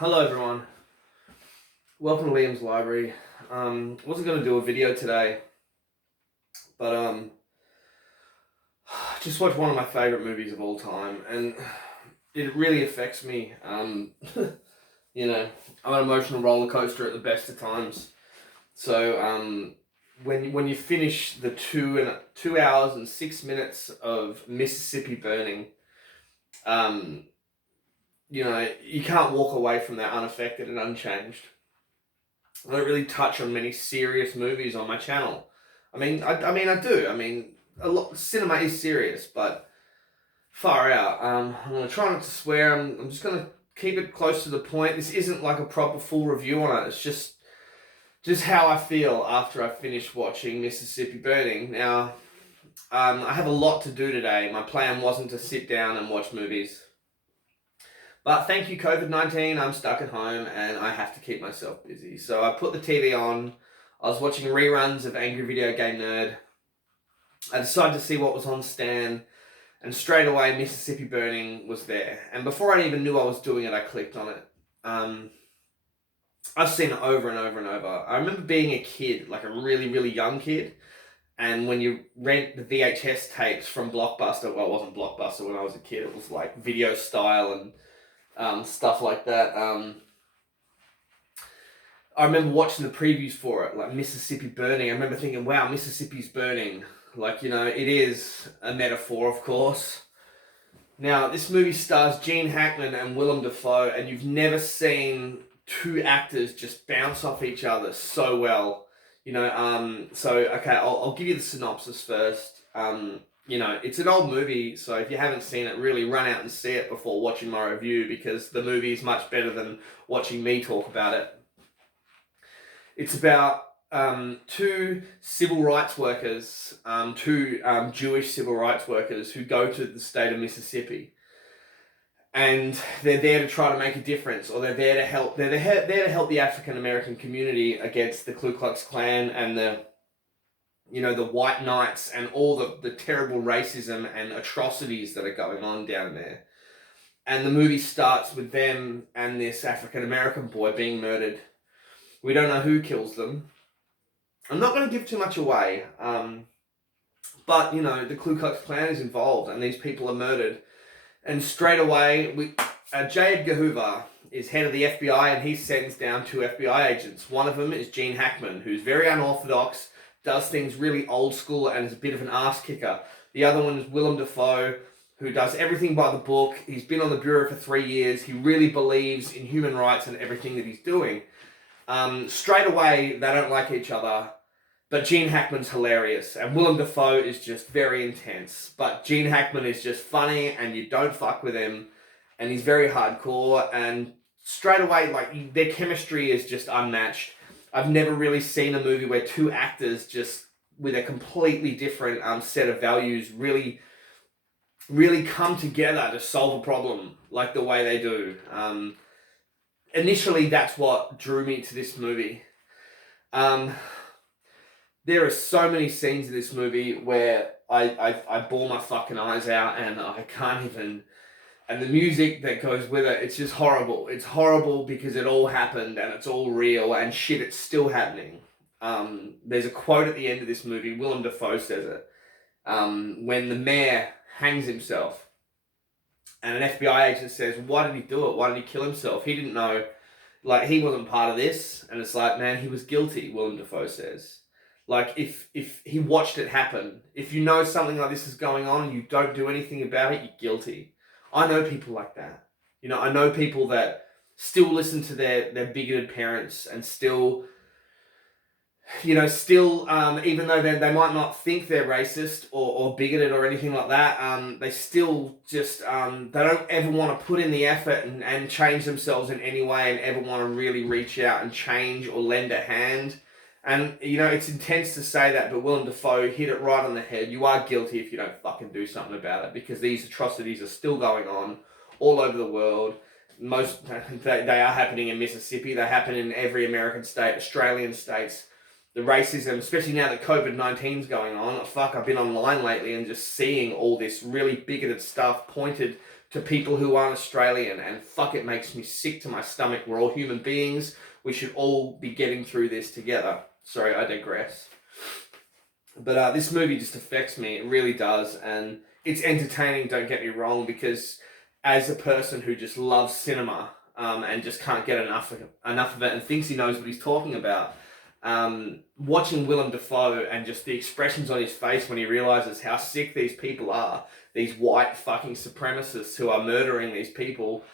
Hello everyone, welcome to Liam's Library. Wasn't going to do a video today, but just watched one of my favourite movies of all time, and it really affects me. I'm an emotional roller coaster at the best of times. So when you finish the 2 hours and 6 minutes of Mississippi Burning, um, you can't walk away from that unaffected and unchanged. I don't really touch on many serious movies on my channel. I do. A lot cinema is serious, but far out. I'm gonna try not to swear. I'm just gonna keep it close to the point. This isn't like a proper full review on it. It's just how I feel after I finish watching Mississippi Burning. Now, I have a lot to do today. My plan wasn't to sit down and watch movies. But thank you, COVID-19, I'm stuck at home and I have to keep myself busy. So I put the TV on. I was watching reruns of Angry Video Game Nerd. I decided to see what was on Stan, and straight away Mississippi Burning was there. And before I even knew I was doing it, I clicked on it. I've seen it over and over and over. I remember being a kid, like a really, really young kid, and when you rent the VHS tapes from Blockbuster, well, it wasn't Blockbuster when I was a kid, it was like Video Style and stuff like that. I remember watching the previews for it, like Mississippi Burning. I remember thinking, wow, Mississippi's burning. Like, it is a metaphor, of course. Now, this movie stars Gene Hackman and Willem Dafoe, and you've never seen two actors just bounce off each other so well. Okay, I'll give you the synopsis first. It's an old movie, so if you haven't seen it, really run out and see it before watching my review, because the movie is much better than watching me talk about it. It's about two civil rights workers, two Jewish civil rights workers who go to the state of Mississippi. And they're there to try to make a difference, or they're there to help. They're there to help the African American community against the Ku Klux Klan and the white knights and all the terrible racism and atrocities that are going on down there. And the movie starts with them and this African-American boy being murdered. We don't know who kills them. I'm not going to give too much away, but, the Ku Klux Klan is involved and these people are murdered. And straight away, J. Edgar Hoover is head of the FBI, and he sends down two FBI agents. One of them is Gene Hackman, who's very unorthodox, does things really old school, and is a bit of an ass kicker. The other one is Willem Dafoe, who does everything by the book. He's been on the Bureau for 3 years. He really believes in human rights and everything that he's doing. Straight away, they don't like each other, but Gene Hackman's hilarious, and Willem Dafoe is just very intense. But Gene Hackman is just funny, and you don't fuck with him, and he's very hardcore, and straight away, their chemistry is just unmatched. I've never really seen a movie where two actors just with a completely different set of values really, really come together to solve a problem like the way they do. Initially, that's what drew me to this movie. There are so many scenes in this movie where I bawl my fucking eyes out, and I can't even... And the music that goes with it, it's just horrible. It's horrible because it all happened and it's all real, and shit, it's still happening. There's a quote at the end of this movie, Willem Dafoe says it, when the mayor hangs himself. And an FBI agent says, why did he do it? Why did he kill himself? He didn't know, he wasn't part of this. And it's like, man, he was guilty, Willem Dafoe says. If he watched it happen, if you know something like this is going on and you don't do anything about it, you're guilty. I know people like that. I know people that still listen to their bigoted parents and still, even though they might not think they're racist or bigoted or anything like that, they still just, they don't ever want to put in the effort and change themselves in any way, and ever want to really reach out and change or lend a hand. And, it's intense to say that, but Willem Dafoe hit it right on the head. You are guilty if you don't fucking do something about it, because these atrocities are still going on all over the world. They are happening in Mississippi. They happen in every American state, Australian states. the racism, especially now that COVID-19's going on. Fuck, I've been online lately and just seeing all this really bigoted stuff pointed to people who aren't Australian, and fuck, it makes me sick to my stomach. We're all human beings. We should all be getting through this together. Sorry, I digress. But this movie just affects me. It really does. And it's entertaining, don't get me wrong, because as a person who just loves cinema and just can't get enough of it and thinks he knows what he's talking about, watching Willem Dafoe and just the expressions on his face when he realizes how sick these people are, these white fucking supremacists who are murdering these people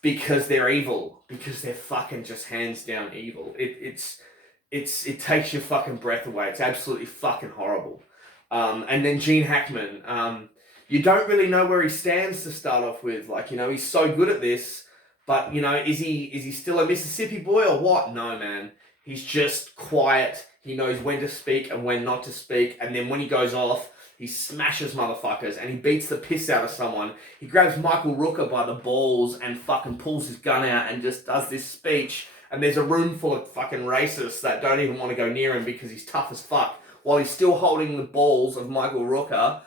because they're evil, because they're fucking just hands down evil. It takes your fucking breath away. It's absolutely fucking horrible. And then Gene Hackman, you don't really know where he stands to start off with. Like, you know, he's so good at this, but, you know, is he still a Mississippi boy or what? No, man. He's just quiet. He knows when to speak and when not to speak. And then when he goes off, he smashes motherfuckers and he beats the piss out of someone. He grabs Michael Rooker by the balls and fucking pulls his gun out and just does this speech. And there's a room full of fucking racists that don't even want to go near him because he's tough as fuck. While he's still holding the balls of Michael Rooker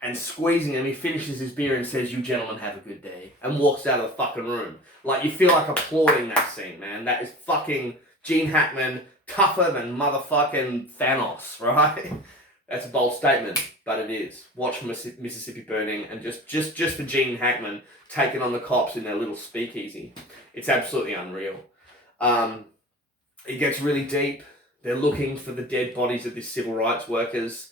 and squeezing him, he finishes his beer and says, "You gentlemen have a good day," and walks out of the fucking room. Like, you feel like applauding that scene, man. That is fucking Gene Hackman, tougher than motherfucking Thanos, right? That's a bold statement, but it is. Watch Mississippi Burning and just for Gene Hackman taking on the cops in their little speakeasy. It's absolutely unreal. It gets really deep. They're looking for the dead bodies of these civil rights workers.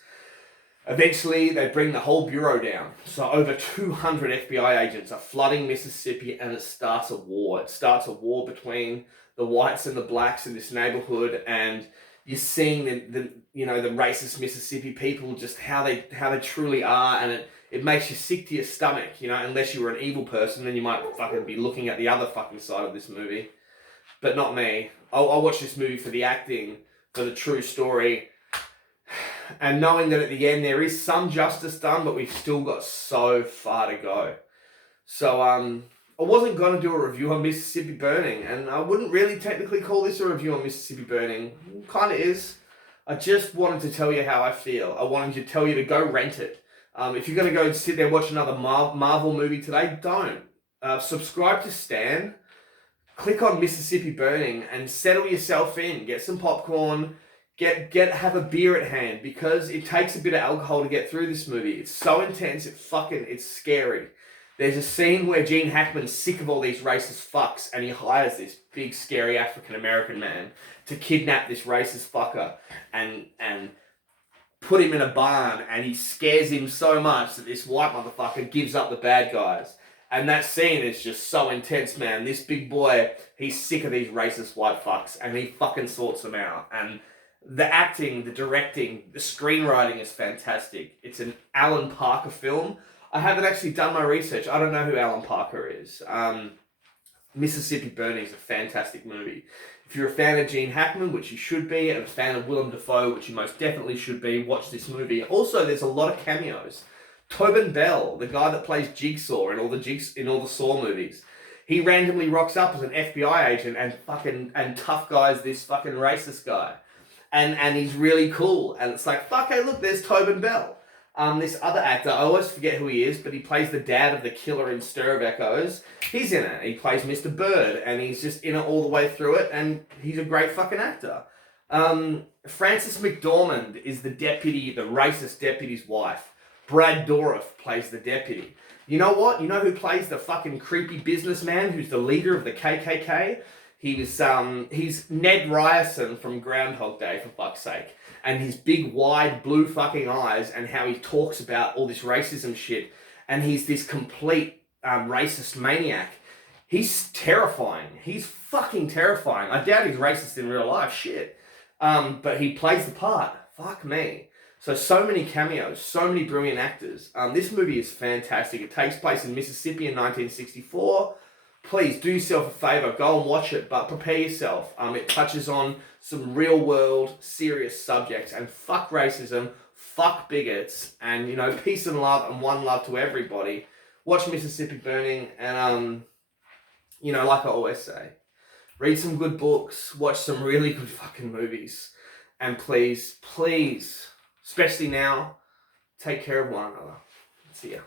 Eventually, they bring the whole bureau down. So over 200 FBI agents are flooding Mississippi, and it starts a war. It starts a war between the whites and the blacks in this neighborhood, and you're seeing the racist Mississippi people, just how they truly are, and it makes you sick to your stomach, you know, unless you were an evil person, then you might fucking be looking at the other fucking side of this movie. But not me. I'll watch this movie for the acting, for the true story, and knowing that at the end there is some justice done, but we've still got so far to go. So I wasn't going to do a review on Mississippi Burning, and I wouldn't really technically call this a review on Mississippi Burning. It kind of is. I just wanted to tell you how I feel. I wanted to tell you to go rent it. If you're going to go and sit there and watch another Marvel movie today, don't. Subscribe to Stan. Click on Mississippi Burning and settle yourself in. Get some popcorn. Have a beer at hand, because it takes a bit of alcohol to get through this movie. It's so intense, it's scary. There's a scene where Gene Hackman's sick of all these racist fucks, and he hires this big, scary African-American man to kidnap this racist fucker and put him in a barn, and he scares him so much that this white motherfucker gives up the bad guys. And that scene is just so intense, man. This big boy, he's sick of these racist white fucks, and he fucking sorts them out. And the acting, the directing, the screenwriting is fantastic. It's an Alan Parker film. I haven't actually done my research. I don't know who Alan Parker is. Mississippi Burning is a fantastic movie. If you're a fan of Gene Hackman, which you should be, and a fan of Willem Dafoe, which you most definitely should be, watch this movie. Also, there's a lot of cameos. Tobin Bell, the guy that plays Jigsaw in all the Saw movies, he randomly rocks up as an FBI agent and tough guys this fucking racist guy. And he's really cool. And it's like, fuck, hey, look, there's Tobin Bell. This other actor, I always forget who he is, but he plays the dad of the killer in Stir of Echoes. He's in it. He plays Mr. Bird, and he's just in it all the way through it, and he's a great fucking actor. Frances McDormand is the racist deputy's wife. Brad Dourif plays the deputy. You know what? You know who plays the fucking creepy businessman who's the leader of the KKK? He's Ned Ryerson from Groundhog Day, for fuck's sake. And his big, wide, blue fucking eyes, and how he talks about all this racism shit. And he's this complete racist maniac. He's terrifying. He's fucking terrifying. I doubt he's racist in real life, shit. But he plays the part. Fuck me. So many cameos, so many brilliant actors. This movie is fantastic. It takes place in Mississippi in 1964. Please do yourself a favor, go and watch it, but prepare yourself. It touches on some real world, serious subjects, and fuck racism, fuck bigots, and, you know, peace and love and one love to everybody. Watch Mississippi Burning, and, like I always say, read some good books, watch some really good fucking movies, and please, please, especially now, take care of one another. See ya.